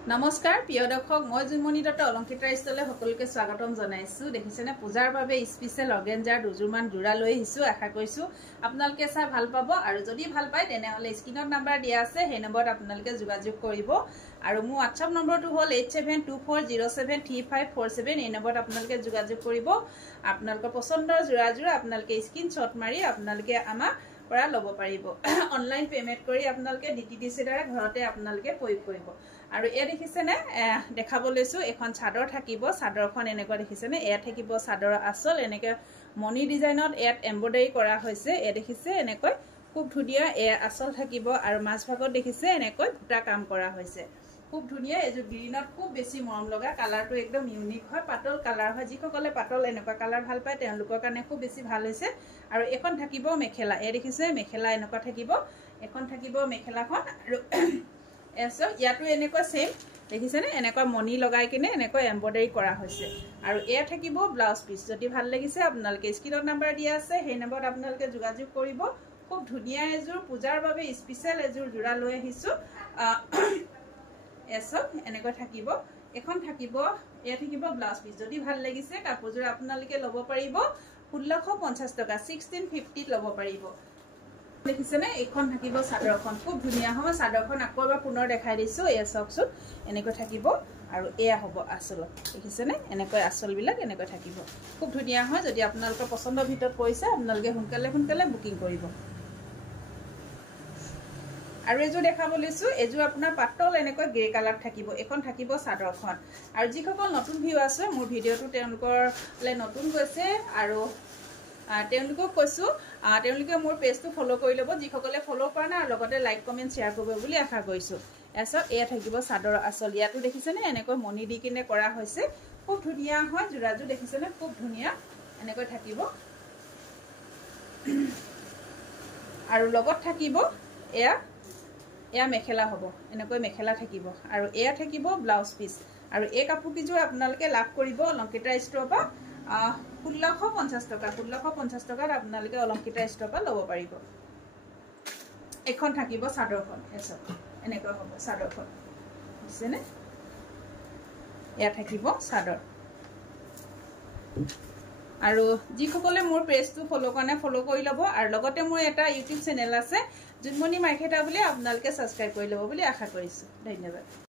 নমস্কাৰ প্ৰিয় দৰ্শক মই জুমনি দত্ত অলংকৃত ষ্টলে সকলোকে স্বাগতম জনাইছো দেখিছেনে পূজাৰ বাবে স্পেশাল অৰ্গেঞ্জাৰ দুজুৰমান জোৰা লৈ আহিছো আশা কৰিছো আপোনালোকে চাই ভাল পাব আৰু যদি ভাল পায় তেনে হলে স্ক্ৰিনত নাম্বাৰ দিয়া আছে সেই নম্বৰত আপোনালোকে যোগাযোগ কৰিব আৰু মোৰ WhatsApp নম্বৰটো হ'ল 8724073547 এই নম্বৰত আপোনালোকে যোগাযোগ কৰিব আপোনালোকৰ পছন্দৰ জোৰা আপোনালোকে স্ক্ৰিনশ্বট মাৰি আপোনালোকে আমাক পৰা লব পাৰিব অনলাইন পেমেন্ট কৰি আপোনালোকে ডিটিডিসি দ্বাৰা ঘৰতে আপোনালোকে প্ৰয়োগ কৰিব আৰু এ দেখিছেনে দেখাব লৈছো এখন চাদৰ থাকিব চাদৰখন এনেকৈ দেখিছেনে এ থাকিব চাদৰ আসল এনেকৈ মনি ডিজাইনত এট এমব্ৰয়ডাৰী কৰা হৈছে এ দেখিছে এনেকৈ খুব ধুনিয়া এ আসল থাকিব আৰু মাছ ভাগত দেখিছে এনেকৈ বুটা কাম কৰা হৈছে খুব ধুনিয়া এজু গ্ৰীনত খুব বেছি মৰম লগা কালাৰটো একদম ইউনিক হয় পাতল কালাৰ হয় যিসকলে পাতল এনেকুৱা কালাৰ ভাল পায় তেওঁলোকৰ কাৰণে খুব বেছি ভাল হৈছে আৰু এখন থাকিব মেখেলা এ দেখিছে মেখেলা এনেকুৱা থাকিব এখন থাকিব মেখেলাখন আৰু এসো ইয়াটো এনেকুৱা সেম দেখিছেনে এনেকুৱা মনি লগাই কিনে এনেকুৱা এমব্ৰয়ডাৰী কৰা হৈছে আৰু এ থাকিব ব্লাউজ পিস যদি ভাল লাগিছে আপোনালোকে স্ক্ৰিনত নাম্বাৰ দিয়া আছে সেই নম্বৰত আপোনালোকে যোগাযোগ কৰিব খুব ধুনিয়া এজুৰ পূজাৰ বাবে স্পেশাল এজুৰ জোৰা লৈ আহিছো এসব এনেকৈ থাকিব এখন থাকিব এ থাকিব ব্লাউজ পিস যদি ভাল লাগিছে কাপোৰজোৰ আপোনালোকে লব পাৰিব 1650 টকা 1650 লব পাৰিব দেখিছেনে এখন থাকিব চাদৰখন খুব ধুনিয়া হয় চাদৰখন আকৌ এবাৰ পুনৰ দেখাই দিছো এ চকচু এনেকৈ থাকিব আৰু এয়া হ'ব আসল দেখিছেনে এনেকৈ আসল বিলাক এনেকৈ থাকিব খুব ধুনিয়া হয় যদি আপোনালোকৰ পছন্দৰ ভিতৰত পইছে আপোনালোকে সোনকালে বুকিং কৰিব আৰু এজু দেখাব লৈছো এজু আপোনাৰ পাতল এনেকৈ গ্ৰে কালাৰ থাকিব এখন থাকিব চাদৰখন আৰু যিসকল নতুন ভিউ আছে মোৰ ভিডিওটো তেওঁলোকৰ নতুন গৈছে আৰু তেওঁলোকক কৈছো তেওঁলোকে মোৰ পেজটো ফলো কৰি লব যিসকলে ফলো কৰা না আৰু লগতে লাইক কমেন্ট শেয়াৰ কৰিব বুলি আশা কৰিছো এসব এ থাকিব চাদৰ আসল ইয়াটো দেখিছেনে এনেকৈ মনি দি কিনে কৰা হৈছে খুব ধুনিয়া হয় জোৰাজু দেখিছেনে খুব ধুনিয়া এনেকৈ থাকিব আৰু লগত থাকিব এয়া মেখেলা হ'ব এনেকৈ মেখেলা থাকিব আৰু এয়া থাকিব ব্লাউজ পিস আৰু এই কাপোৰ কিজোৰ আপোনালোকে লাভ কৰিব অলংকৃত ষ্টৰৰ পৰা 1650 টকা 1650 টকাত আপোনালোকে অলংকৃত ষ্টৰৰ পৰা ল'ব পাৰিব এখন থাকিব চাদৰখন এসব এনেকৈ হ'ব চাদৰখন বুজিছেনে এয়া থাকিব চাদৰ আৰু যিসকলে মোৰ পেজটো ফলো কাৰণে ফলো কৰি ল'ব আৰু লগতে মোৰ এটা ইউটিউব চেনেল আছে জুনমনি মাৰ্কেটা বুলি আপোনালোকে সাবস্ক্ৰাইব কৰি ল'ব বুলি আশা কৰিছো ধন্যবাদ